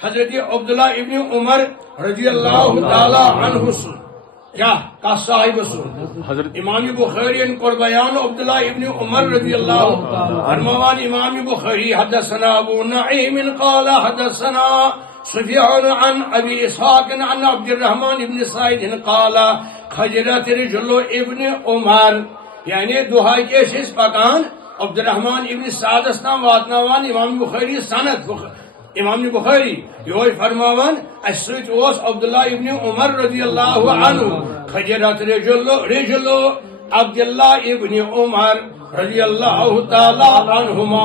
حضرت عبداللہ ابن عمر رضی اللہ تعالی عنہ سن کیا کا صاحب سن حضرت امام بخاری ان کو بیان عبداللہ ابن عمر رضی اللہ فرمان امام بخاری حدثنا ابو نعیم قال حدثنا سفیان عن ابی اسحاق عن عبد الرحمن ابن سعید قال خجرت رجل ابن عمر یعنی دہائی کے شیش پکان عبد الرحمن ابن سعد اسلام واتناوان امام بخاری سند امام بخاری یہ فرماوان اسیت اوس عبداللہ ابن عمر رضی اللہ عنہ خجرت رجل عبداللہ ابن عمر رضی اللہ تعالی عنہما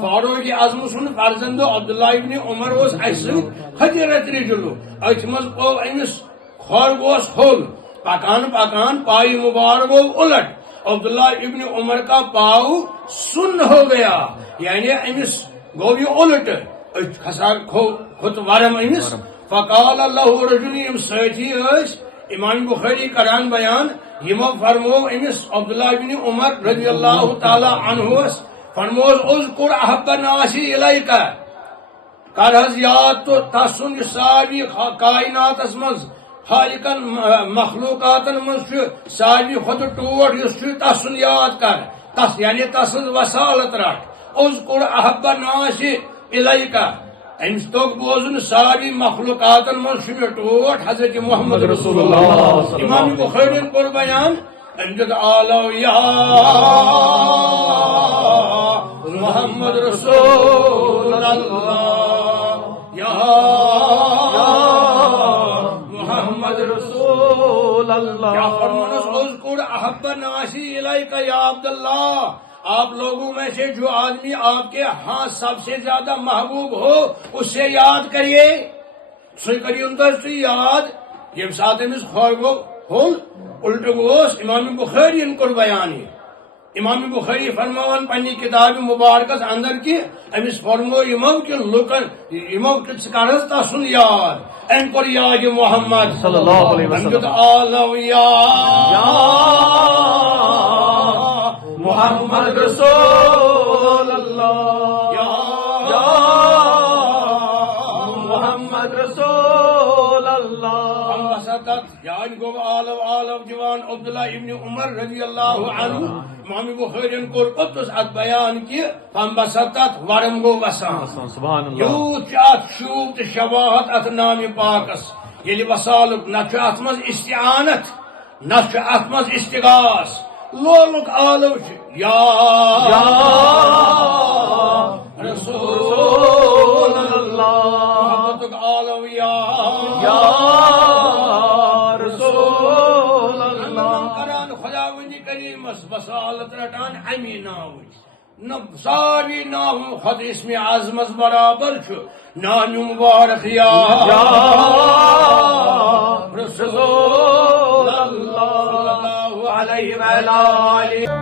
فاروق اعظم سن فرزند عبداللہ ابن عمر اوس اسیت خجرت رجل اتمز او امس کھور گوس ہول پکان پکان پائی مبارک الٹ عبداللہ ابن عمر کا پاؤ سن ہو گیا یعنی امس گو یہ الٹ خسار کھت ورم امس فقال اللہ رجل ام سیتی اس امام بخاری کران بیان یمو فرمو امس عبداللہ ابن عمر رضی اللہ تعالی عنہ فرموز اذکر احب الناس الیک کر حض یاد تو تسن ساری کائنات اسمز خالقن مخلوقاتن مز ساری خود ٹوٹ اس تسن یاد کر تس یعنی تسن وسالت رٹ اذکر احب الناس الیک امس توک بوزن ساری مخلوقاتن من ٹوٹ حضرت محمد رسول اللہ امام بخاری کو بیان امجد آلو یا محمد رسول اللہ یا محمد رسول اللہ یا فرمانس اذکر احب الناس الیک یا عبداللہ آپ لوگوں میں سے جو آدمی آپ کے ہاں سب سے زیادہ محبوب ہو اس سے یاد کریے سو کریے ان سے یاد یہ ساتھ امس خور گو ہول الٹ گوس امام بخاری ان کو بیان ہے امام بخاری فرماون پنی کتاب مبارکس اندر کی امس فرمو امام کے لکن امام کے سکارس تا سن یاد ان کو یاد محمد صلی اللہ علیہ وسلم آلو یا محمد رسول اللہ یا محمد رسول اللہ ہم وسطت یعنی گو آلو جوان عبداللہ ابن عمر رضی اللہ عنہ امام بخاری کو قدس ات بیان کی ہم وسطت ورم گو وسان سبحان اللہ یوت ات شوب شباہت ات نام پاکس یلی وسالک نچ ات مز استعانت نچ ات مز استغاث لولک آلو یا رسول اللہ محبتک آلو یا رسول اللہ کران خدا ونی کریمس بسالت رٹان امی ناوچ نہ ساری نام خود اسم عظمت برابر چھ نام مبارک یا رسول اللہ علیہ وآلہ